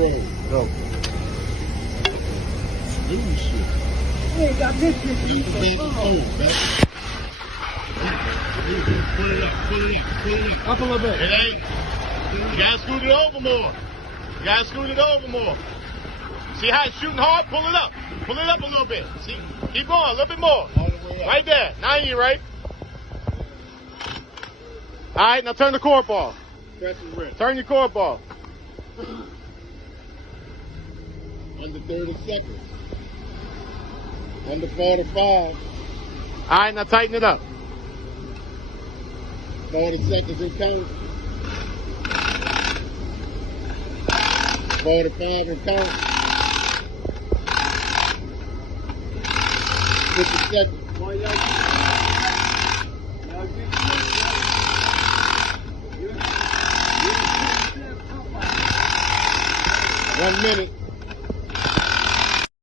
roll. Go. Smooth shit. You ain't got this shit. That's the best of four, man. Pull it up, pull it up, pull it up. Up a little bit. It ain't. You gotta scoot it over more. You gotta scoot it over more. See how it's shooting hard? Pull it up. Pull it up a little bit. See? Keep going, a little bit more. All the way up. Right there. Now you're right. All right, now turn the cord ball. Press the wrist. Turn your cord ball. Under 30 seconds. Under 45. All right, now tighten it up. 40 seconds and count. 45 and count. 50 seconds. Boy, y'all get 1 minute.